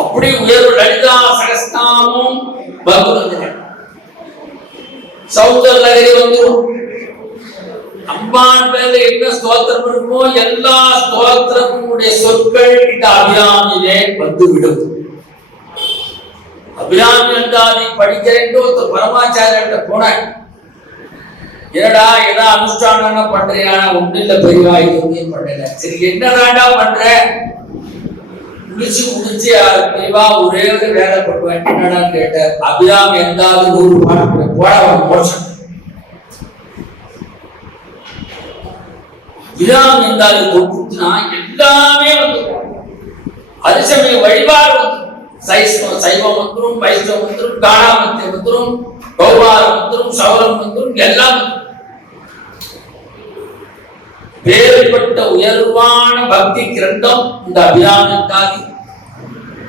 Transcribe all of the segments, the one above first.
அப்படி உயர்வு லலிதா சகஸ்நாமம் வந்துருங்க. சௌந்தர நகரி வந்துடும். அம்பான் பேர்ல என்ன ஸ்தோத்திரம் இருக்குமோ எல்லா ஸ்தோத்திரமுடைய சொற்கள் இந்த அபிராமியிலே வந்துவிடும். அபிராமி அந்தாதி படிக்கிறேன் ஒருத்தர் பரமாச்சாரிய போன, ஏடா ஏதா அனுஷ்டானம் பண்றியா? ஒண்ணு இல்ல பெரியவா, எதுவுமே பண்ணல. சரி என்னடாண்டா பண்ற? முடிச்சு பெரியவா ஒரே ஒரு வேலை பண்ணுவேன். என்னடான்னு கேட்டார். அபிராமி அந்தாதி 100 பாடம் போட மோசம். அபிராமி அந்தாதி கொடுத்துனா எல்லாமே வந்து அதிசமய வழிபாடு வந்து சைவம் வந்துடும், வைஷ்ணவம் வந்துடும், காணாமத்தியம் வந்துடும், கௌமாரம் வந்துடும், சௌரம் வந்துடும், எல்லாம் வேறுபட்ட உயர்வான பக்தி கிரந்தம் இந்த அபிராமி அந்தாதி.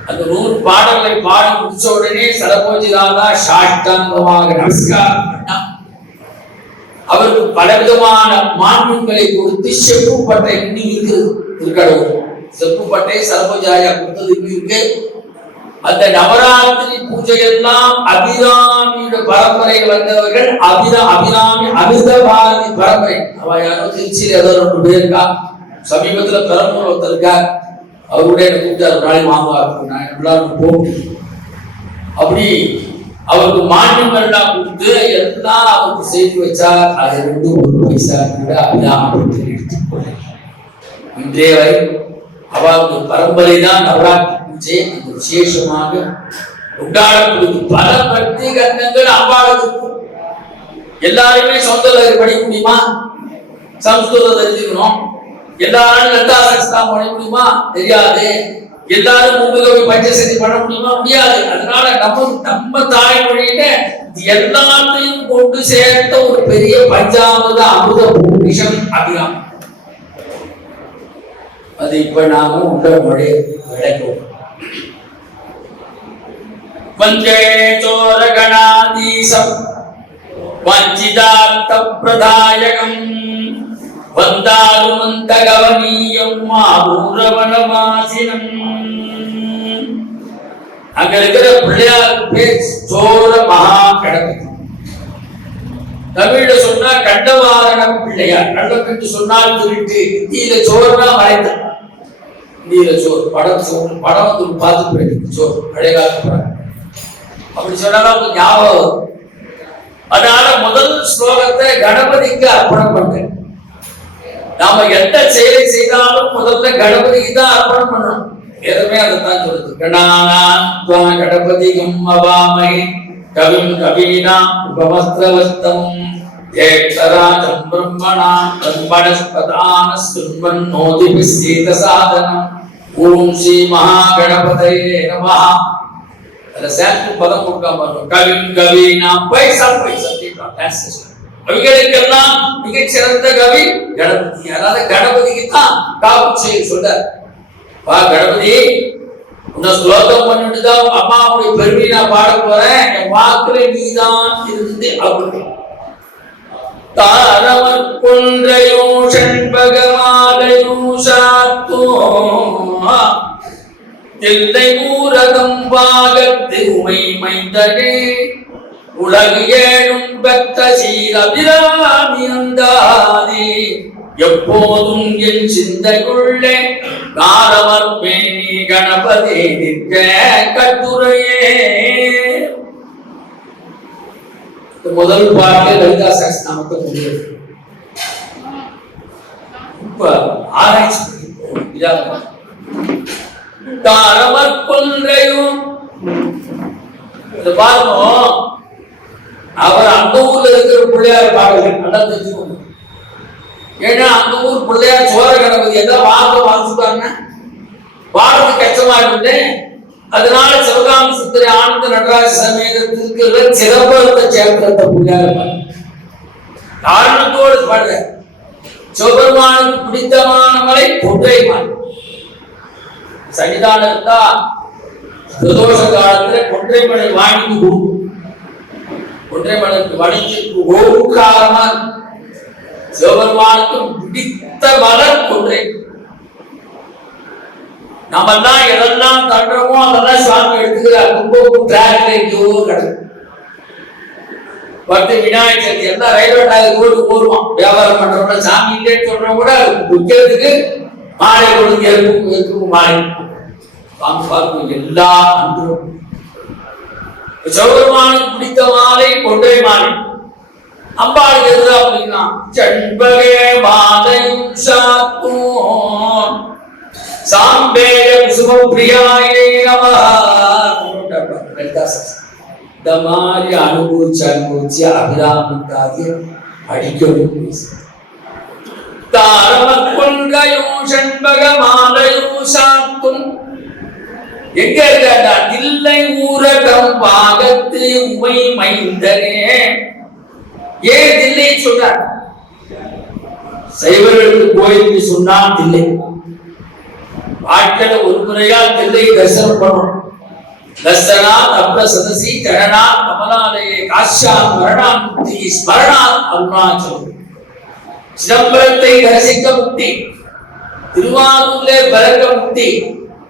அந்த 100 பாடல்களை பாடி முடிச்ச உடனே சரபோஜிதாதா சாஷ்டாங்கமாக நமஸ்காரம் பண்ணா அவருக்கு பலவிதமான மாண்புகளை கொடுத்து செப்பு பட்டை இன்னும் இருக்குது. திருக்கடவுள் செப்பு பட்டை சரபோஜாயா கொடுத்தது இன்னும் இருக்கு. அந்த நவராத்திரி பூஜை எல்லாம் அபிராமியோட பரம்பரையில் வந்தவர்கள் அபிராமி அமிர்த பாரதி பரம்பரை. அவ யாரோ திருச்சியில் ஏதோ 2 பேர் இருக்கா. சமீபத்துல பெரம்பூர் ஒருத்தர் இருக்கா. அவருடைய கூப்பிட்டாரு, நாளை மாமா நான் எல்லாரும் போகும். அப்படி அவருக்கு மானியங்கள்லாம் கொடுத்து எல்லாம் அவருக்கு செய்து வச்சார். அதை 1 பைசா கூட அபிராமி எடுத்துக்கொள்ள. இன்றைய வரை அவருக்கு பரம்பரை தான் நவராத்திரி பூஜை அந்த விசேஷமாக கொண்டாடப்படுது. பல பக்தி கந்தங்கள் அம்பாளுக்கு. எல்லாருமே சொந்த படிக்க முடியுமா? சம்ஸ்கிருதம் தெரிஞ்சுக்கணும். எல்லாரும் லலிதா சகஸ்நாமம் பண்ண முடியுமா? தெரியாது. எல்லாரும் முககவி பஞ்சசதி பண்ண முடியுமா? முடியாது. அதனால நம்ம தாய்மொழியில எல்லாத்தையும் கொண்டு சேர்த்த ஒரு பெரிய பஞ்சாமிர்த அமுத பூஷம் அபிராமி. அது இப்ப நாம உள்ள மொழி விளக்கும். வந்தே சோர கணாதீசம் வஞ்சிதார்த்த பிரதாயகம் வந்தாலுமந்த கவனீயம் மாபூரவனவாசினம். அங்க இருக்கிற பிள்ளையார் பேர் சோர மகா கணபதி. தமிழ்ல சொன்னா கண்டவாரண பிள்ளையார். கண்டம் என்று சொன்னால் திருட்டு. இந்தியில சோர்னா மறைந்த இந்தியில சோர் படம் வந்து பார்த்து போயிருக்கு. சோர் பழைய காலத்து படம். அப்படி சொன்னாலும் உங்களுக்கு ஞாபகம். அதனால முதல் ஸ்லோகத்தை கணபதிக்கு அர்ப்பணம் பண்ணேன். நாம எந்த செயலை செய்தாலும் முதல்ல கணபதிக்கு தான் அர்ப்பணம் பண்ணணும். எதுவுமே அதைத்தான் சொல்லுது. கணபதி அவாமை கவிம் கவீனா உபவஸ்திரவஸ்தம் ஏக்ஷராஜம் பிரம்மணாம் தன்மனஸ்பதான சுன்வன்னோதிபி சீதசாதனம் ஓம் ஸ்ரீ மகாகணபதயே நமஹ. அதுல சாம்பிள் பதம் கொடுக்காம கவிம் கவீனா பைசா அவைகளுக்கெல்லாம் மிகச்சிறந்த கவி கணபதி. அதாவது கணபதிக்கு தான் காப்பு செய்ய சொல்றார். வா கணபதி, உன்னை ஸ்லோகம் பண்ணிட்டு தான் அம்மாவுடைய பெருமையை நான் பாட போறேன். என் வாக்குல நீதான் இருந்து அப்படி தாரவர் கொன்றையோ செண்பகமாலையோ சாத்தோ தில்லை ஊரகம் பாகத்து உமை மைந்தனே உலகு ஏழும் பெற்ற சீரபிராமி அந்தாதி எப்போதும் என் சிந்தைக்குள்ளே காரவர் பேணி கணபதி நிற்க கட்டுரையே. முதல் பாட்டு லலிதா சகஸ்நாமத்தை முடியாது. இப்ப ஆராய்ச்சி காரவர் கொன்றையும் பாருங்க. அவர் அந்த ஊர்ல இருக்கிற பிள்ளையார் பாடல்கள் நல்லா தெரிஞ்சுக்கணும். ஏன்னா அந்த ஊர் பிள்ளையார் சோர கணபதி எதாவது வார்த்தை வாசிப்பாருன்னா பாடத்து கஷ்டமா இருக்கு. அதனால சிவகாமி சுந்தரி ஆனந்த நடராஜ சமேதத்திற்கு சிதம்பரத்தை சேர்ந்த பிள்ளையார் காரணத்தோடு பாடுற. சிவபெருமானுக்கு பிடித்தமான மலை கொன்றை மலை. சன்னிதானம் இருந்தா பிரதோஷ காலத்துல கொன்றை மலை வாங்கி ஒன்றை மலைக்கு வணிகிற்கு ஓங்காரமா சிவபெருமானுக்கு பிடித்த மலர் கொன்றை. நம்ம எல்லாம் எதெல்லாம் தண்டமோ அதெல்லாம் சுவாமி எடுத்துக்கிறார். கும்பகோணம் டிராக்ல எங்கேயோ கிடக்கு. பத்து விநாயகர் சதுர்த்தி எல்லாம் ரயில்வே ட்ராக் ரோடு போடுவான். வியாபாரம் பண்றவங்க சாமி இல்லைன்னு சொல்றவங்க கூட விற்கிறதுக்கு மாலை கொடுங்க, இருக்கும் மாலை வாங்க பார்க்கும். எல்லா அன்றும் சௌரமானுக்கு பிடித்த மாலை கொண்டை மாலை. அம்பாளுக்கு எது அப்படின்னா செண்பகே மாலையும் சாத்தும் சாம்பேய குசும பிரியாயே நமஹ. இந்த மாதிரி அனுபவிச்சு அபிராமிக்காக அடிக்கணும். தாரம கொள்கையும் செண்பக மாலையும் சாத்தும் எங்க இருக்கா? தில்லை ஊரகம் பாகத்து உமை மைந்தனே. ஏன் தில்லை சொன்னார்? சைவர்களுக்கு கோயிலுக்கு சொன்னா தில்லை. வாழ்க்கையில ஒரு முறையா தில்லை தரிசனம் பண்ணணும். தர்சனா தப்ர சதசி ஜனனா கமலாலயே காஷ்யா மரணான் முக்தி ஸ்மரணான் அருணாச்சலம். சிதம்பரத்தை தரிசிக்க முக்தி, திருவாரூரிலே பிறக்க முக்தி,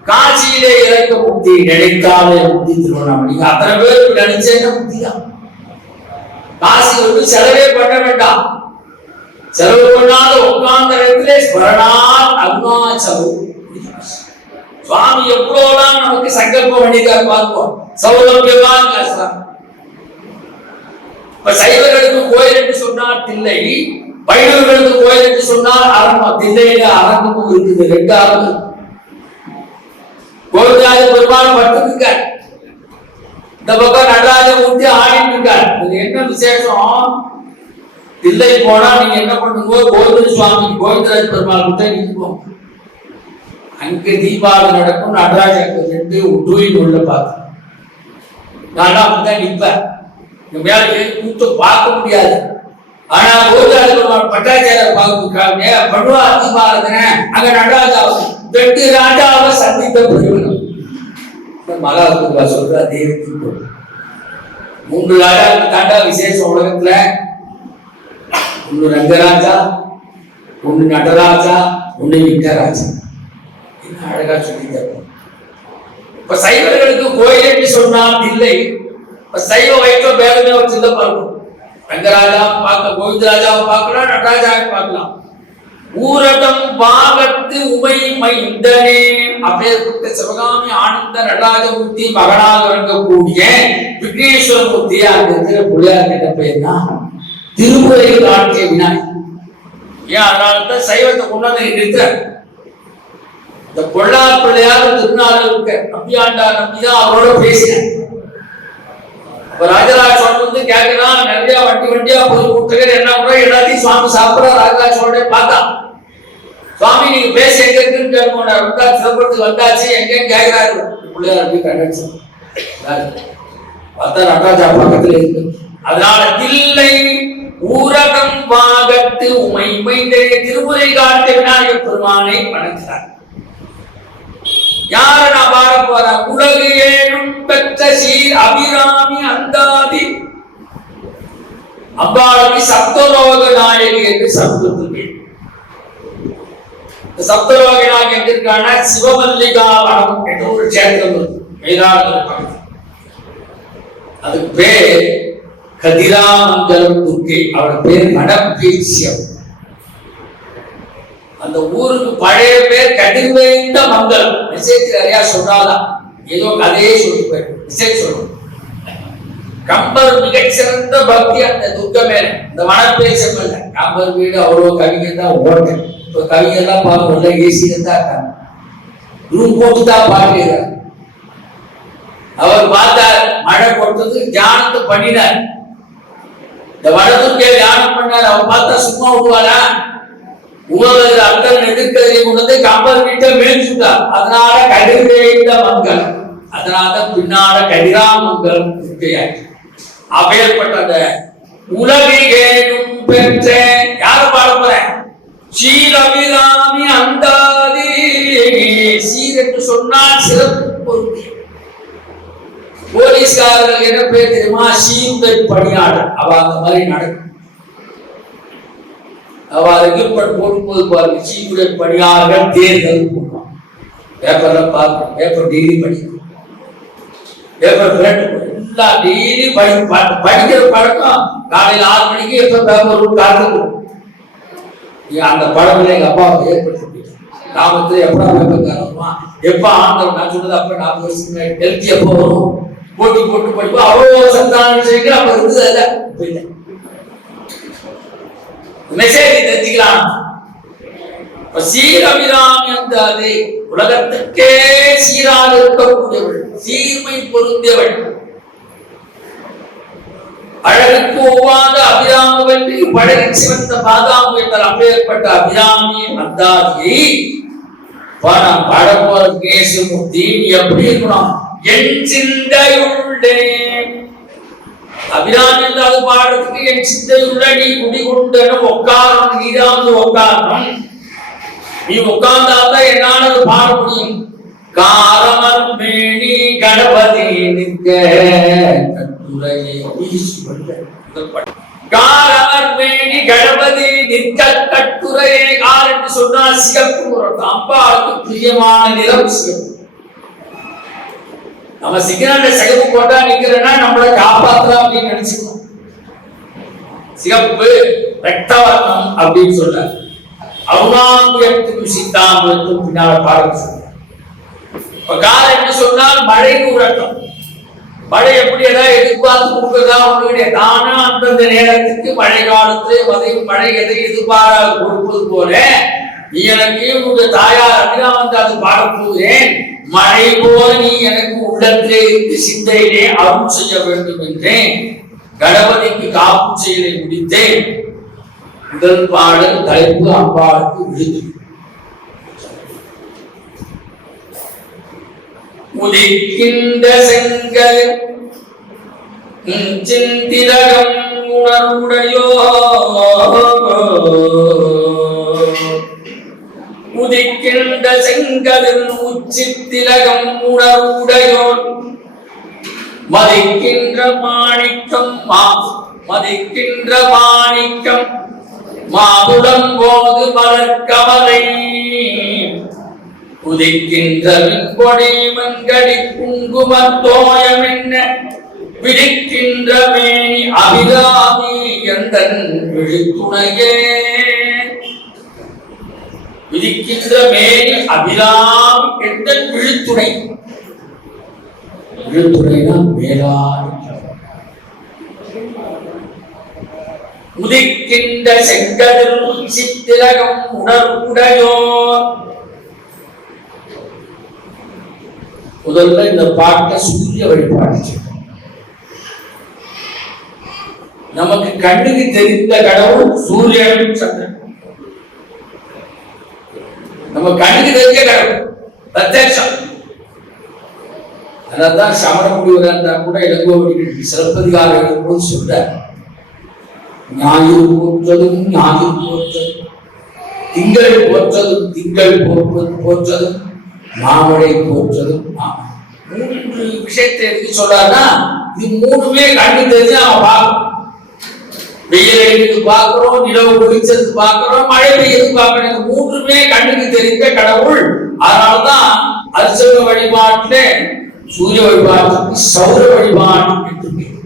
காசியிலே இறக்க முக்தி, நினைக்காலே முக்தி. திருவண்ணாமலை அத்தனை பேருக்கு நினைச்சேன்னா முக்தி தான். காசி வந்து செலவே பண்ண வேண்டாம். செலவு பண்ணாத உட்கார்ந்த இடத்திலே ஸ்மரணான் அருணாச்சலம். சுவாமி எவ்வளவுதான் நமக்கு சங்கல்பம் பண்ணிருக்காரு பார்ப்போம். சௌலபியவான் இப்ப சைவர்களுக்கு கோயில் என்று சொன்னார் தில்லை, வைணவர்களுக்கு கோயில் என்று சொன்னார் அரங்கம். தில்லையில அரங்கமும் இருக்குது, ரெண்டு அரங்கம். கோவிந்தராஜ பெருமாள் படுத்துருக்கார், இந்த பக்கம் நடராஜன் ஊட்டி ஆடிட்டு இருக்கார். இது என்ன விசேஷம்? தில்லை போனா நீங்க என்ன பண்ணுங்க, கோவிந்த சுவாமி கோவிந்தராஜ பெருமாள் கிட்ட நிற்போம். அங்க தீபாவளி நடக்கும். நடராஜன் ரெண்டு டூயின் உள்ள பார்த்து நான் அப்படிதான் நிற்பேன். மேல கூத்து பார்க்க முடியாது. ஆனா கோவிந்தராஜ பெருமாள் பட்டாச்சாரியர் பார்க்க பண்ணுவா தீபாவளி. அங்க நடராஜா ரெண்டு ராஜாவை சந்தித்த பெருமனும் மகாபுருவா சொல்ற தேவதி. மூன்று ராஜாவுக்கு தாண்டா விசேஷம் உலகத்துல. ஒண்ணு ரங்கராஜா, ஒண்ணு நடராஜா, ஒண்ணு விட்டராஜா. என்ன அழகா சொல்லி தருவோம். இப்ப சைவர்களுக்கு கோயில் என்று சொன்னால் இல்லை. இப்ப சைவ வைக்கம் பேரமே வச்சிருந்த பார்க்கணும். ரங்கராஜா பார்க்க, கோவிந்தராஜாவை பார்க்கலாம், நடராஜாவை பார்க்கலாம். ஊரகம் பாகத்து உமை மைந்தனே. அப்பேற்பட்ட சிவகாமி ஆனந்த நடராஜமூர்த்தி மகனாக இருக்கக்கூடிய விக்னேஸ்வரமூர்த்தியா இருக்கிற பிள்ளையார் கிட்ட பேர்னா திருமுறையில் காட்டிய விநாயகர். ஏன் அதனால்தான் சைவத்தை கொண்டாந்து இருக்கிற இந்த பொள்ளார் பிள்ளையார் திருநாள் இருக்க நம்பியாண்டார் நம்பிதான் அவரோட பேசினேன். அப்ப ராஜராஜ சோழன் வந்து கேட்கிறான், நிறைய வண்டியா போய் கூட்டுகள் என்ன கூட எல்லாத்தையும் சுவாமி சாப்பிட ராஜராஜ சோழனை பார்த்தா, சுவாமி நீங்க பேச எங்க இருக்குன்னு கேட்க சிதம்பரத்துக்கு வந்தாச்சு எங்கன்னு கேட்கிறாரு. பிள்ளையார் போய் கண்டாச்சு பார்த்தா நடராஜா பக்கத்துல இருக்கு. அதனால தில்லை ஊரகம் பாகத்து உமை மைந்தனே திருமுறை காட்டிய விநாயகர் பெருமானை வணங்குகிறார். யார நான் பாட போற? உலகு ஏழும் பெற்ற சீர் அபிராமி அந்தாதி அம்பாளுக்கு சப்தலோக நாயகி என்று சப்தத்துக்கு. சப்தலோக நாயகி எங்கிருக்கான சிவமல்லிகாவனம் என்ற ஒரு சேத்திரம் பகுதி. அதுக்கு பேர் கதிராமங்கலம் துர்க்கை. அவள் பேர் மடப்பீட்சியம். அந்த ஊருக்கு பழைய பேர் கதிர்வேந்த மங்கலம். விஷயத்தில் நிறையா சொன்னாதான் ஏதோ கதையே சொல்லி போயிரு. விஷயம் சொல்லணும். கம்பர் மிகச்சிறந்த பக்தி அந்த துர்க்க மேல. இந்த மனப்பேச்சம் இல்லை. கம்பர் வீடு அவ்வளோ கவிஞர் தான் ஓட்டு. இப்போ கவிஞர்லாம் பார்க்கல, ஏசியில தான் இருக்காங்க, ரூம் போட்டு தான் பாடுகிறார். அவர் பார்த்தார், மழை போட்டது, தியானத்தை பண்ணினார். இந்த வடதுர்க்கே தியானம் பண்ணார். அவர் பார்த்தா சும்மா விடுவாரா? உணவு அர்த்தம் எதிர்கதை உணர்ந்து கம்பர் வீட்டை மேய்ச்சுட்டார். அதனால கதிர்வேந்த மங்கலம், அதனால பின்னால கதிராமங்கலம் இருக்கையாச்சு. அப்பேற்பட்ட அந்த உலகிலும் பெற்ற யாரு பாட போறேன்? சீரபிராமி அந்தாதி. சீர் என்று சொன்னால் சிறப்பு பொருத்தி. போலீஸ்காரர்கள் என்ன பேர் தெரியுமா? சீருடை பணியாளர். அவ அந்த மாதிரி நடக்கும். அவருக்கு போடும்போது பாருங்க, சீருடை பணியாளர்கள் தேர்தல் போடுவான். பேப்பர்ல பார்க்கணும், பேப்பர் டெய்லி படிக்கணும், பேப்பர் எல்லாம் டெய்லி படிக்கிற பழக்கம். காலையில் 6 மணிக்கு எப்ப பேப்பர் காட்டுறது அந்த பழங்களை எங்க அப்பா ஏற்படுத்தி கிராமத்துல எப்படா பேப்பர் காரணமா எப்ப ஆண்டவன் நான் சொன்னது அப்ப 40 வருஷம் ஹெல்த்தி எப்போ வரும் போட்டி போட்டு படிப்போம். அவ்வளவு சத்தான விஷயங்கள் அப்ப இருந்தது அல்ல, இப்ப இல்லை. மெசேஜ் தெரிஞ்சுக்கலாம். சீரபிராமி என்றாலே உலகத்துக்கே சீராக இருக்கக்கூடியவள், சீர்மை பொருந்தியவள், அழகுக்கு ஒவ்வாத அபிராமவல்லி பழகி சிவந்த பாதாமு என்றால் அப்பேற்பட்ட அபிராமி அந்தாதியை நாம் பாடப்போற கேசுமூர்த்தி எப்படி இருக்கணும்? என் சிந்தையுள்ளே அபிராமி என்றால் பாடத்துக்கு என் சிந்தையுள்ள நீ குடிகொண்டனும் உட்காரணும், நீராந்து உட்காரணும். நீ உட்கார்ந்தாதான் என்னால பாட முடியும். காரமர் மேனி கணபதி நிற்க கட்டுரையை காரமர் மேனி கணபதி நிற்க கட்டுரையை கார் என்று சொன்னால் சிகப்பு முரட்டும். அம்பாவுக்கு பிரியமான நிறம் சிகப்பு. நம்ம சிக்னல்ல சிகப்பு போட்டா நிக்கிறேன்னா நம்மளை காப்பாற்றலாம் அப்படின்னு நினைச்சுக்கணும். சிகப்பு ரத்தவர்ணம் அப்படின்னு சொல்றாரு. அருணாங்குயத்துக்கு சித்தாம்பத்தும் பின்னால பாடம் சொல்றார். கால என்ன சொன்னால் மழைக்கு உரட்டம். மழை எப்படி ஏதாவது எதிர்பார்த்து கொடுக்கறதா ஒண்ணு கிடையாது. தானா அந்தந்த நேரத்துக்கு மழை காலத்திலே வதையும் மழை எதை எதிர்பாராக கொடுப்பது போல நீ எனக்கு உங்க தாயார் அபிராமன் அது பாடப் போகிறேன். மழை போல நீ எனக்கு உள்ளத்திலே இருந்து சிந்தையிலே அருள் செய்ய வேண்டும் என்றேன். கணபதிக்கு காப்பு செயலை முடித்தேன். முதல் பாடல் தலைப்பு அம்பாளுக்கு விழுது. உதிக்கின்ற செங்கல் சிந்திரகம் உணர்வுடையோ உதிக்கின்ற செங்கலில் உச்சித்திலகம் உணர்வுடையோ மதிக்கின்ற மாணிக்கம் மதிக்கின்ற மாணிக்கம் மாதுளம் போது மலர்கமலை உதிக்கின்ற விண்கொடை மங்கடி குங்குமத்தோயம் என்ன விதிக்கின்ற மேனி அபிராமி எந்தன் விழித்துணையே. விதிக்கின்ற மேனி அபிராமி எந்தன் விழித்துணை. விழித்துணைனா மேலான உதிக்கின்ற செங்கதில் உச்சித்திலகம் உணர்வுடையோ. முதல்ல இந்த பாட்டை சூரிய வழிபாடு செய்யணும். நமக்கு கண்ணுக்கு தெரிந்த கடவுள் சூரியன் சந்திரன். நம்ம கண்ணுக்கு தெரிஞ்ச கடவுள் பிரத்யட்சம். அதான் சமண முடிவராக இருந்தா கூட இளங்கோவடி சிலப்பதிகாரம் எழுதும்போது சொல்றார், ஞாயிறு போற்றதும் ஞாயிறு போற்றதும் திங்கள் போற்றதும் திங்கள் போற்றதும் மாமழை போற்றதும். 3 விஷயத்தை எதுக்கு சொல்றாருன்னா, இது 3மே கண்ணு தெரிஞ்சு நாம பார்க்கணும். வெயில் அடிக்கிறது பார்க்கிறோம், நிலவு ஒளிச்சது பார்க்கிறோம், மழை பெய்யறது பார்க்கணும். 3மே கண்ணுக்கு தெரிந்த கடவுள். அதனாலதான் அர்ச்சக வழிபாட்டுல சூரிய வழிபாட்டுக்கு சௌர வழிபாடு என்று பேர்.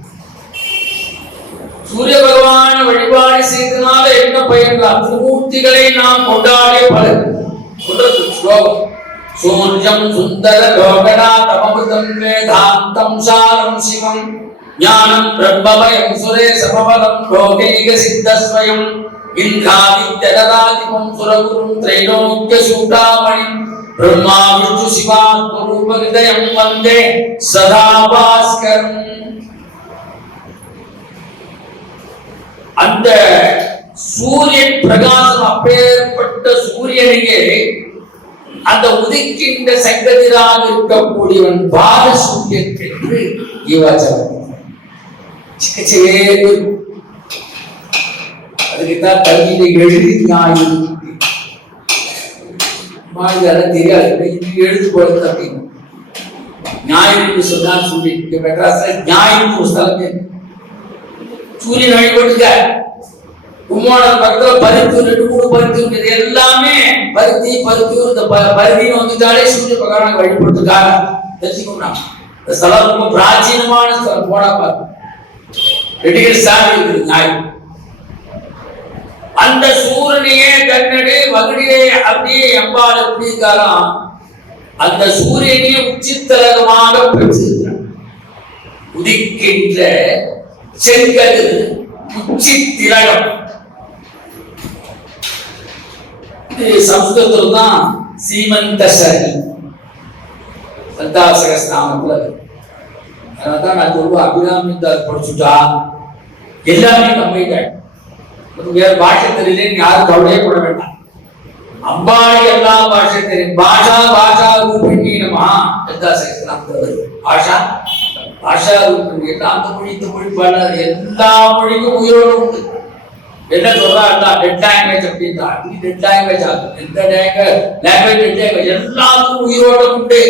சூரிய பகவான வழிபாடு செய்தனால என்ன பயன்? திருமூர்த்திகளை நாம் கொண்டாடிய பலன். ஸ்லோகம் சூர்யம் சுந்தர லோகநாதமமிர்தம் வேதாந்தம் சாரம் சிவம் ஞானம் பிரம்மமயம் சுரேசபவலம் லோகைக சித்தஸ்வயம் இந்திராதித்யததாதிபம் சுரகுரும் த்ரைலோக்ய சூடாமணிம் பிரம்மா விஷ்ணு சிவா ஸ்வரூப ஹிருதயம் வந்தே சதா பாஸ்கரம். அந்த சூரியன் பிரகாசம் அப்பேற்பட்ட சூரியனையே அந்த உதிக்கின்ற சங்கதிராக இருக்கக்கூடியவன் பால சூரியன் என்று ஈவாச்சாரம். அதுக்குத்தான் கல்வியை எழுதி ஞாயிறு தெரியாது எழுது போறது அப்படின்னு. ஞாயிறு சொன்னால் சூரியன் மெட்ராஸ்ல ஞாயிறு ஒரு ஸ்தலம் சூரியன் வழிபட்டுக்க கும்போணம் பக்கத்துல பருத்தூர் 2-3 பருத்தூர் இது எல்லாமே பருத்தூர் இந்த பருத்தின்னு வந்துட்டாலே சூரிய பகவானை வழிபட்டுக்காக தெரிஞ்சுக்கணும். இந்த ஸ்தலம் ரொம்ப பிராச்சீனமான ஸ்தலம். போனா பாரு ரெடிகள் சாமி நாய் அந்த சூரியனையே கண்ணடு வகுடியே அப்படியே எம்பாடு அப்படிங்காராம். அந்த சூரியனையே உச்சித்தலகமாக பெற்றிருக்கிறார். உதிக்கின்ற செங்கதிர் உச்சி திலகம். சம்ஸ்கிருதத்துல தான் சீமந்த சரி லலிதா சகஸ்ரநாமத்துல. அதனால்தான் நான் சொல்லுவேன், அபிராமித்தை படிச்சுட்டா எல்லாமே கம்மிட்டாங்க. வேற பாஷை தெரியலன்னு யாரும் கவலையே போட வேண்டாம். அம்பாடி எல்லா பாஷை தெரியும். பாஷா ரூபிணி நமஹ லலிதா சகஸ்ரநாமத்துல பாஷா ரூபிணி. அந்த மொழி இந்த மொழி பாடாது, எல்லா மொழிக்கும் உயிரோடு உண்டு. என்ன சொல்றா டெட் லாங்குவேஜ் அப்படின்னா டெட் லாங்குவேஜ் ஆகும். எந்த லாங்குவேஜ் எல்லாத்துக்கும் உயிரோடு உண்டு.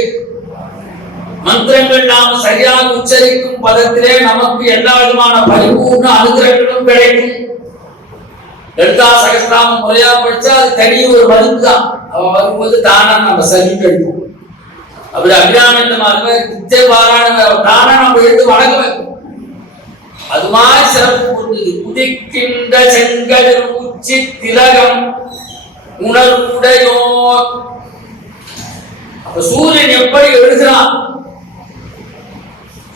மந்திரங்கள் நாம் சரியாக உச்சரிக்கும் பதத்திலே நமக்கு எல்லா விதமான பரிபூர்ண அனுகிரகங்களும் கிடைக்கும். லலிதா சகஸ்ரநாமம் முறையா படிச்சா அது தனி ஒரு மருந்து தான். அவ வரும்போது தானா நம்ம சரி கிடைக்கும். அப்படி அபிராமித்தமாக நித்திய பாராயண தானா நம்ம எடுத்து வணங்க வைக்கும். அது மாதிரி சிறப்பு பொருந்தது. உதிக்கின்ற செங்கதிர் உச்சி திலகம் உணர்வுடையோர். அப்ப சூரியன் எப்படி எழுதுறான்?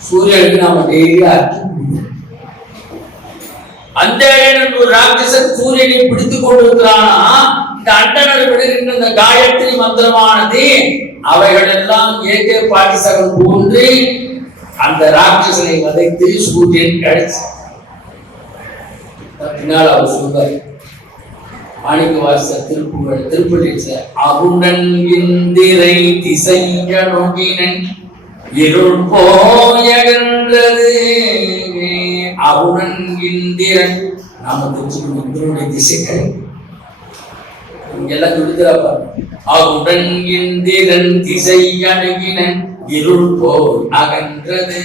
சூரியனுக்கு நாம டெய்லி அர்த்தம். அந்த ஒரு ராட்சசன் சூரியனை பிடித்துக் கொண்டிருக்கிறானா, இந்த அண்டனர் விடுகின்ற இந்த காயத்ரி மந்திரமானது அவைகள் எல்லாம் ஏகே பாட்டிசகன் போன்று அந்த ராட்சசனை வதைத்து சூரியன் கிடைச்சு. பின்னால் அவர் சொல்வார், மாணிக்க வாசர் திருப்பள்ளி அருணன் இந்திரை திசைய நோக்கினன் இருள் போயகன்றது. அருணன் இந்திரன் நாம தெரிஞ்சுக்கணும். இந்திரனுடைய திசைகள் இங்கெல்லாம் கொடுக்குறப்ப அருணன் இந்திரன் திசை அணுகினன் இருள் போல் அகன்றது.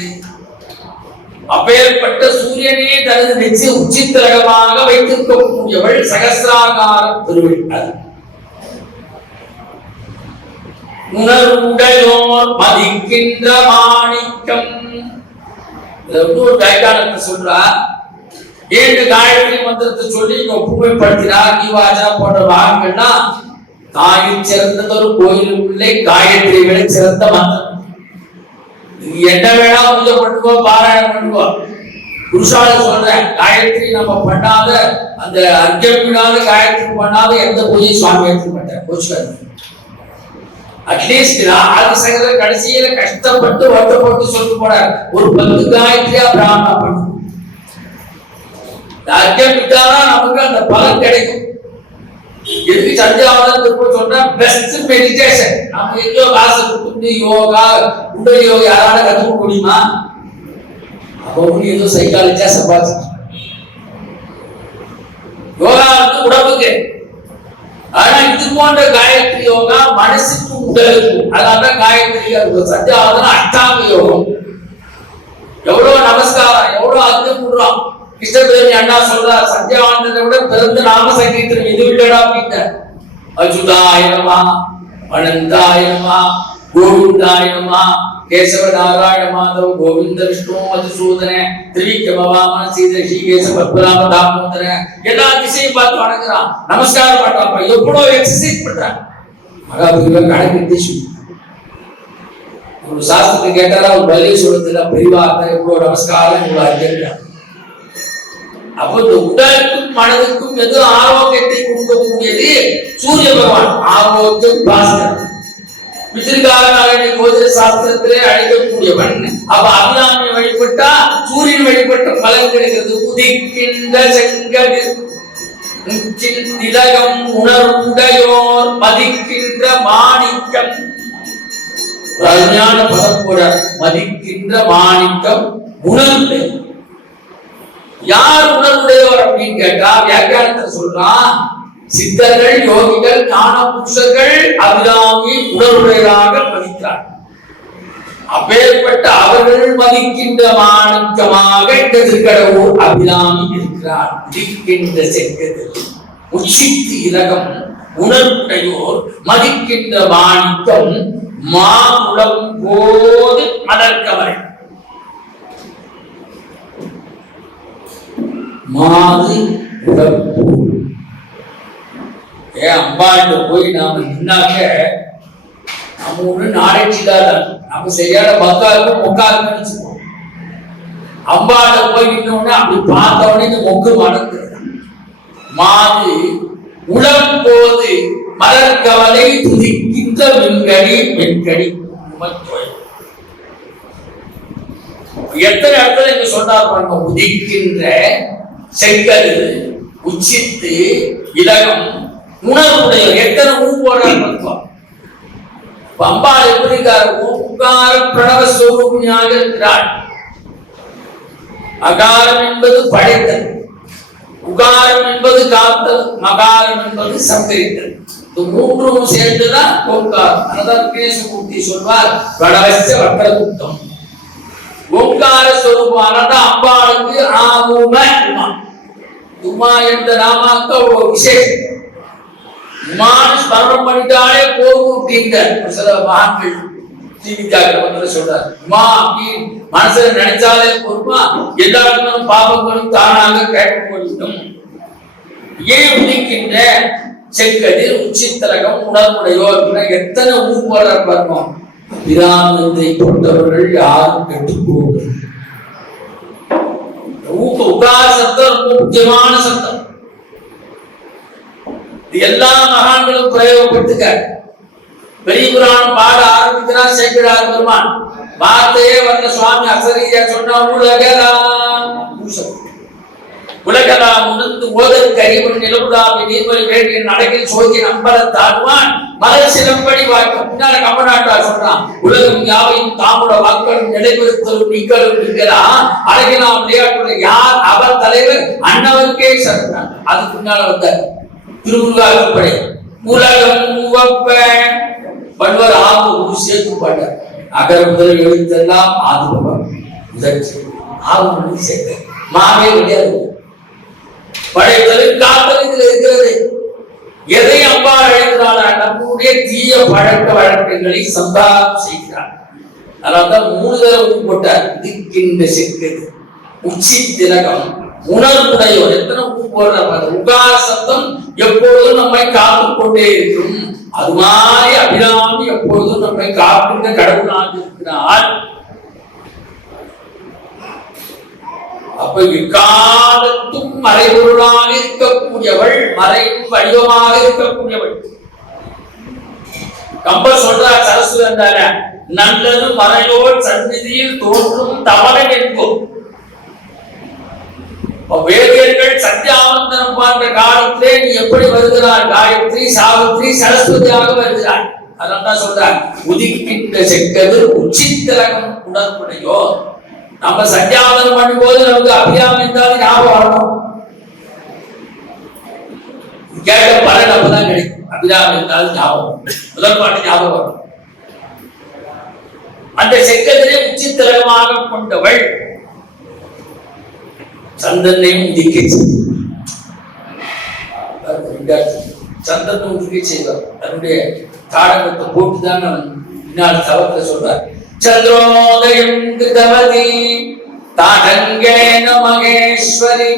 அப்பேற்பட்ட சூரியனே தனது நெஞ்சு உச்சித்திரகமாக வைத்திருக்கக்கூடியவள் சகசிராகார திருவிழார். உணர்வுடையோர் மதிக்கின்ற மாணிக்கம். ஒரு கைகாலத்தை சொல்றார். 7 காயத்ரி மந்திரத்தை சொல்லி ஒப்புமைப்படுத்தினார். கீவாஜா போன்ற பாகங்கள்னா காயில் சிறந்ததொரு கோயிலுக்குள்ளே காயத்ரி விட சிறந்த மந்திரம். என்ன வேணா பூஜை பண்ணுவோம், பாராயணம் பண்ணுவோம். புருஷால சொல்றேன், காயத்ரி நம்ம பண்ணாத அந்த அர்ஜமிடாத காயத்ரி பண்ணாத எந்த பூஜையும் சுவாமி ஏற்க மாட்டார். அட்லீஸ்ட் ஆதிசங்கரர் கடைசியில கஷ்டப்பட்டு வருத்தப்பட்டு சொல்லிட்டு போனார், ஒரு 10 காயத்ரியா பிராமணா பண்ணு. அர்ஜம் விட்டாதான் நமக்கு அந்த பலன் கிடைக்கும். எதுக்கு சந்தியாவதம் திரும்ப சொன்னா பெஸ்ட் மெடிடேஷன். நம்ம எங்கேயோ காசு கொடுத்து யோகா உடல் யோகா யாரால கத்துக்க முடியுமா? அப்போ ஏதோ சைக்காலஜியா சம்பாதிச்சு யோகா வந்து உடம்புக்கு. ஆனா இது போன்ற காயத்ரி யோகா மனசுக்கு உடலுக்கு. அதனாலதான் காயத்ரி சந்தியாவதம் அஷ்டாங்க யோகம். எவ்வளவு நமஸ்காரம், எவ்வளவு அர்த்தம் கொடுறோம். கிருஷ்ணபிரமி அண்ணா சொல்றார், சந்தியாவந்தத்தை விட பிறந்த நாம சங்கீர்த்தனம் எது இல்லடா அப்படின்ன. அச்சுதாய நமஹ, அனந்தாய நமஹ, கோவிந்தாய நமஹ, கேசவ நாராயண மாதவ கோவிந்த விஷ்ணு மதுசூதன திரிவிக்ரம வாமன சீதேஷி கேச பத்மநாப தாமோதர எல்லா திசையும் பார்த்து வணங்குறான், நமஸ்காரம் பண்றான். எவ்வளவு எக்ஸசைஸ் பண்றான். மகாபெரிவா கணக்கு ஒரு சாஸ்திரத்தை கேட்டாரா ஒரு பதிலே சொல்றதுல பெரியவா எவ்வளவு நமஸ்காரம் இவ்வளவு கேட்கிறான். அப்போ இந்த உடலுக்கும் மனதுக்கும் எது ஆரோக்கியத்தை கொடுக்கக்கூடியது? சூரிய பகவான். ஆரோக்கியம் பாஸ்கர் பித்திருக்காரனாக ஜோதிட சாஸ்திரத்திலே அழைக்கக்கூடியவன். அப்ப அபிராமி வழிபட்டா சூரியன் வழிபட்ட பலன் கிடைக்கிறது. உதிக்கின்ற செங்கதிர் உச்சில் திலகம் உணர்வுடையோர் மதிக்கின்ற மாணிக்கம். அருமையான பதம் கூட, மதிக்கின்ற மாணிக்கம் உணர்வு. யார் உணர்வுடையவர் அப்படின்னு கேட்டா வியாக்கியானத்தை சொல்றான், சித்தர்கள், யோகிகள், ஞான புருஷர்கள் அபிராமி உணர்வுடையராக மதிக்கிறார். அப்பேற்பட்ட அவர்கள் மதிக்கின்ற மாணிக்கமாக இந்த திருக்கடவுர் அபிராமி இருக்கிறார். உதிக்கின்ற செங்கதில் உச்சித்து இலகம் உணர்வுடையோர் மதிக்கின்ற மாணிக்கம் மாகுளம் போது மலர்கவரை. மாது உழப்பு அம்பாண்டு போய் நாம நின்னாக்க நம்ம ஒண்ணு நாளைக்குதான் நம்ம சரியான பக்காருக்கும் மொக்காருக்கும் நினைச்சுப்போம். அம்பாண்ட போய் நின்னோடனே அப்படி பார்த்த உடனே இந்த மொக்கு மணந்து மாது உளம் போது மலர்கவலை துதிக்கின்ற வெண்கடி வெண்கடி. எத்தனை இடத்துல இங்க சொன்னார் பாருங்க. உதிக்கின்ற செங்கல் உச்சித்து இலகம் உணர்வுடைய எத்தனை ஊர்வலம். அம்பாள் எப்படி ஓங்கார பிரணவ ஸ்வரூபியாக இருக்கிறாள். அகாரம் என்பது படைத்தல், உகாரம் என்பது காத்தல், மகாரம் என்பது சம்பரித்தல். இந்த மூன்றும் சேர்ந்துதான் ஓங்காரம். அதான் விக்னேஸ்வரமூர்த்தி சொல்வார் வடவச்ச வட்டகுப்தம். ஓங்கார ஸ்வரூபான அம்பாளுக்கு ஆமும உமா. உமா என்ற நாமாக்க ஒரு விசேஷம். உமான் ஸ்மரணம் பண்ணிட்டாலே போகும் அப்படின்ற சில மகான்கள் ஜீவிக்காக சொல்றாரு. உமா அப்படின்னு மனசுல நினைச்சாலே போதுமா எல்லாருக்கும் பாபங்களும் தானாக கேட்கப்படும். ஏன் உதிக்கின்ற செங்கதில் உச்சித்தலகம் உணர்வுடையோர் எத்தனை ஊர்வலர் பார்ப்போம். பிராமணத்தை கொண்டவர்கள் யாரும் கெட்டுப்போவது. உகார சத்தம் ரொம்ப முக்கியமான சத்தம். எல்லா மகான்களும் பிரயோகப்பட்டுக்க. பெரிய புராணம் பாட ஆரம்பிக்கிறார் சேக்கிழார் பெருமான். வார்த்தையே வந்த சுவாமி அசரீயா சொன்னா உலகலாம் உணர்ந்து ஓதற்கு அறிவன் நிலவுடாவை நீர்மொழி வேண்டிய நடக்கில் சோகி நம்பர தாழ்வான் மலர் சிலம்படி வாய்க்கும். பின்னால கம்பநாட்டார் சொல்றான். உலகம் யாவையும் தாமுட வாக்களும் நிலைபெறுத்தலும் நீங்களும் இருக்கிறான். அழகிலாம் விளையாட்டுடைய யார் அவர் தலைவர் அன்னவருக்கே சொல்றான். அது பின்னால வந்தார் திருமுருகாப்படை. உலகம் உவப்ப பல்வர் ஆபு சேர்த்து பாட்டார். அகர முதல் எழுத்தெல்லாம் ஆதுபவர் முதற்சி ஆபு சேர்க்க மாவே கிடையாது. படைத்தலில் காத்தல் இதுல இருக்கிறது. எதை அம்பா அழைக்கிறாள்? நம்முடைய தீய பழக்க வழக்கங்களை சந்தாரம் செய்கிறார். அதனால்தான் 3 தடவை போட்டார். உதிக்கின்ற செங்கது உச்சி திலகம் உணர்வுடையோர். எத்தனை போடுற உகார சத்தம் எப்பொழுதும் நம்மை காத்துக் கொண்டே இருக்கும். அது மாதிரி அபிராமி எப்பொழுதும் நம்மை காக்கின்ற கடவுளாக இருக்கிறார். அப்ப இக்காலத்தும் மறைபொருளாக இருக்கக்கூடியவள், மறையும் வடிவமாக இருக்கக்கூடியவள். கம்பர் சொல்றார் சரஸ்வதி என்றால நல்லது மறையோர் சந்நிதியில் தோன்றும் தவறை என்போம். வேதியர்கள் சத்யாவந்தனம் போன்ற காலத்திலே நீ எப்படி வருகிறார்? காயத்ரி சாவித்ரி சரஸ்வதியாக வருகிறார். அதான் சொல்றார் உதிக்கின்ற செங்கதில் உச்சித்திலகம் உணர்வுடையோ. நம்ம சத்யாவந்தனம் பண்ணும் போது நமக்கு அபிராமி இருந்தாலும் ஞாபகம் வரணும். கேட்ட பலன் அப்பதான் கிடைக்கும். அபிராமி இருந்தாலும் ஞாபகம், முதல் பாட்டு ஞாபகம் வரும். அந்த செங்கதிலே உச்சித்திலகமாக கொண்டவள் சந்தனையும் உதிக்க சந்தனும் உதிக்க செய்வார். தன்னுடைய தாடகத்தை போட்டுதான் பின்னால் தவத்தை சொல்றார். சந்திரோதயம் கிருதவதி தாடங்கேன மகேஸ்வரி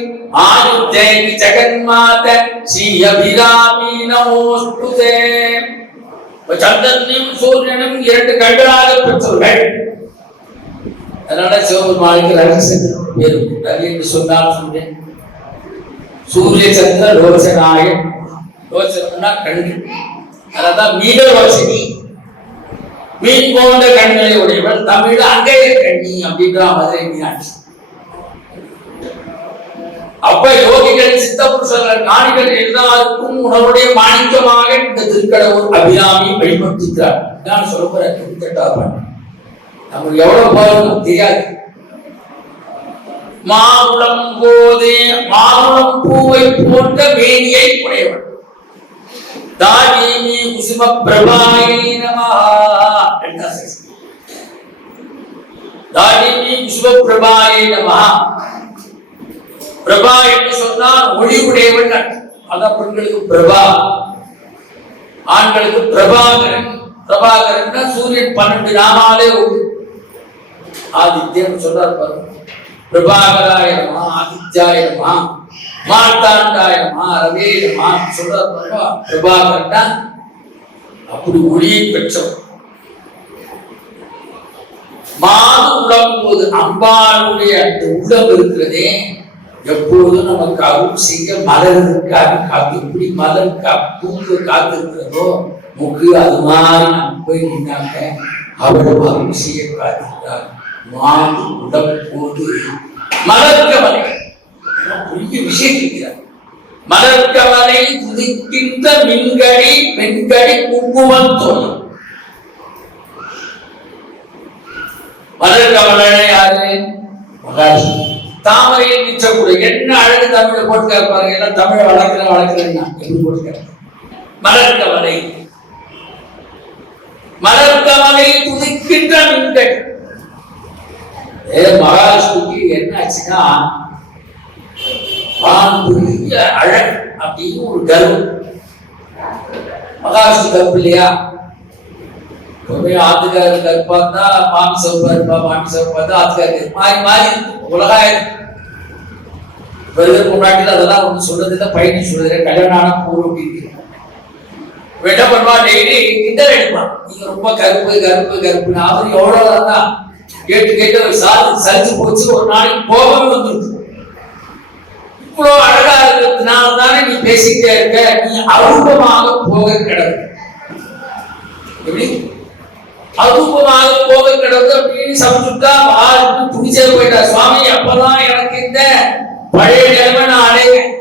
ஆயுதேகி ஜெகன்மாத ஸ்ரீ அபிராமி நமோஸ்துதே. சந்திரனும் சூரியனும் 2 கண்களாக பெற்றவர்கள். அதனால சிவபெருமானுக்கு ரவிசந்திரன் பேரு. ரவி என்று சொன்னால் சொல்றேன். சூரிய சந்திர லோசனாயன். லோசனா கண்கள். அதான் மீனலோசனி, மீன் போன்ற கண்களை உடையவள். தமிழ் அங்கைய கண்ணி அப்படின்ற மதுரை மீனாட்சி. அப்ப யோகிகள் சித்த புருஷர்கள் ஞானிகள் எல்லாருக்கும் உணவுடைய மாணிக்கமாக இந்த திருக்கடவுர் அபிராமி வழிபடுத்துகிறார். நான் சொல்ல போற நமக்கு எவ்வளவு போகணும் தெரியாது. மாவுளம் போதே மாவுளம் பூவை போன்ற மேனியை உடையவள். தாஜீமி குசும பிரபாயை நமஹ. விஸ்வபிரபாயை நமஹ. பிரபா என்று சொன்னால் ஒளி உடையவன். அதான் பெண்களுக்கு பிரபா, ஆண்களுக்கு பிரபாகரன். பிரபாகரன் சூரியன் 12 நாமாலே ஒளி. ஆதித்யன் சொல்றார் பாருங்க. பிரபாகராய நமஹ, ஆதித்யாய நமஹ, மார்த்தாண்டாய நமஹ, ரவே நமஹ சொல்றார் பாருங்க. பிரபாகரன் அப்படி ஒளியை பெற்றவர். மாது உடம்பு போது அம்பாளுடைய அந்த உடம்பு இருக்கிறதே, எப்போதும் நமக்கு அருள் செய்ய மலருக்காக காத்து. எப்படி மலர் பூக்கு காத்து இருக்கிறதோ முக்கு, அது மாதிரி நம்ம போய் நின்னாங்க அவளும் அருள் செய்ய காத்திருக்கிறார். மாது உடம்பு போது மலர்கவலை பெரிய விஷயம் இருக்கிறார். மலர்கவலை துதிக்கின்ற மின்கடி பெண்கடி குங்குமம் தோணும். மலர்கவலை யாரு? மகாலட்சுமி. தாமரையில் நிச்சக்கூடிய என்ன அழகு தமிழை போட்டு கேட்பாங்க. ஏன்னா தமிழை வளர்க்கிறேன் எப்படி போட்டு கேட்பாங்க. மலர்கவலை மலர்கவலை துதிக்கின்ற மின்கடி. மகாலட்சுமிக்கு என்ன ஆச்சுன்னா பெரிய அழகு அப்படின்னு ஒரு கர்வம். மகாலட்சுமி கருப்பு இல்லையா? ஆத்துக்காரர் கருப்பாந்தா மாமி சவுப்பா இருப்பா, மாமி சவுப்பா தான் ஆத்துக்காரர் மாறி மாறி உலகாயிரம் வருவதற்கு முன்னாடி அதெல்லாம் ஒண்ணு சொல்றது இல்லை. பையனி சொல்றது கல்யாணம் ஆனா பூர்வம் அப்படின்னு என்ன பண்ணுவா, டெய்லி கிண்டல் அடிப்பான். நீங்க ரொம்ப கருப்பு கருப்பு கருப்புன்னு. அவர் எவ்வளவுதான் கேட்டு கேட்டு ஒரு சலிச்சு போச்சு. ஒரு நாளைக்கு கோபமே வந்துருக்கு. இவ்வளவு அழகா இருக்கிறதுனால தானே நீ பேசிக்கிட்டே இருக்க, நீ அருபமாக போக கிடக்கு. எப்படி அருபமாக போக கிடக்கு அப்படின்னு சமைச்சுட்டா துணிச்சே போயிட்டா. சுவாமி அப்பதான் எனக்கு இந்த பழைய நிலைமை நான் அடைவேன்.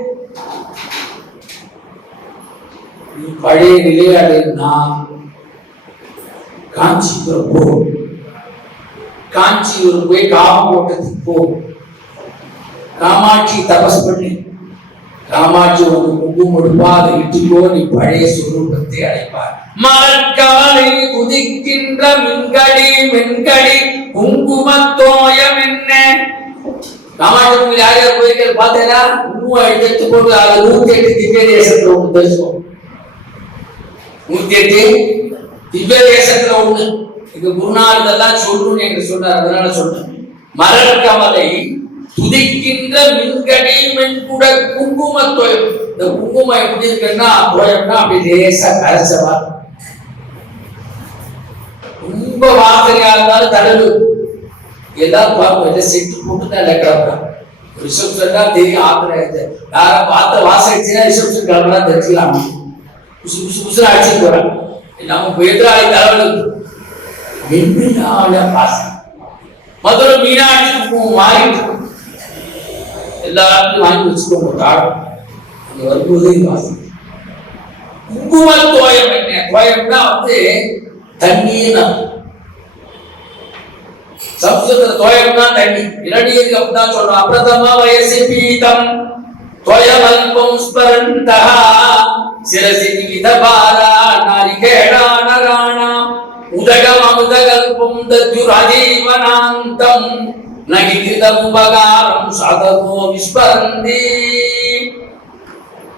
பழைய நிலையை அடையினா காஞ்சிபுரம் போ. காஞ்சிபுரம் போய் காமகோட்டத்துக்கு போ. காமாட்சி தபஸ் பண்ணி காமாட்சி ஒரு குங்குமம் எடுப்பா, அதை இட்டுக்கோ, நீ பழைய சுரூபத்தை அடைப்பார். மலர்கவலை குதிக்கின்ற மின்கடி மென்கடி குங்குமத்தோயம் என்ன. காமாட்சி யார் யார் போயிருக்க பார்த்தேன்னா குங்குமம் எடுத்து போட்டு அதை 108 திவ்ய தேசத்துல ஒண்ணு தெரிஞ்சுக்கோ. 108 திவ்ய தேசத்துல ஒண்ணு. இது குருநாள் இதெல்லாம் சொல்லணும்னு எங்களுக்கு சொன்னார், அதனால சொன்னேன். மலர்கவலை துதிக்கின்ற மின்கடி மென்குட குங்குமத்தோயம். இந்த குங்குமம் எப்படி இருக்குன்னா தோயம்னா அப்படி லேசா கரைச்சவா, ரொம்ப வாசனையா இருந்தாலும் தடவு எல்லாம் பார்ப்போம். செட்டு போட்டு தான் கிளம்புறாங்க. ரிசப்ஷன் தான் தெரியும். ஆத்திர யாரும் பார்த்த வாசனை ரிசப்ஷன் கிளம்புறா தெரிஞ்சுக்கலாம். புசு புசு புசு அடிச்சுட்டு போறாங்க. நம்ம எதிராளி தலைவலு மென்மையான வாசனை. முதல்ல மீனாட்சி குங்குமம் வாங்கிட்டு எல்லாருக்கும் வாங்கி வச்சுக்கோங்க. காடும் அங்க வரும்போதே வாசனை. குங்கும தோயம் என்ன? தோயம்னா தண்ணீர். சம்ஸ்கிருதத்துல தோயம்னா தண்ணி. இளநீருக்கு அப்படிதான் சொல்றோம். அப்ரதம வயசி பீதம் தோயமல்பம் ஸ்மரந்தஹ சிரசி நிகிதபாரா நாரிகேடானராணாம் உதகம் அமுதகல்பம் தத்யுராஜீவனாந்தம் நகிகிருதம் உபகாரம் சாதகோ விஸ்மரந்தி.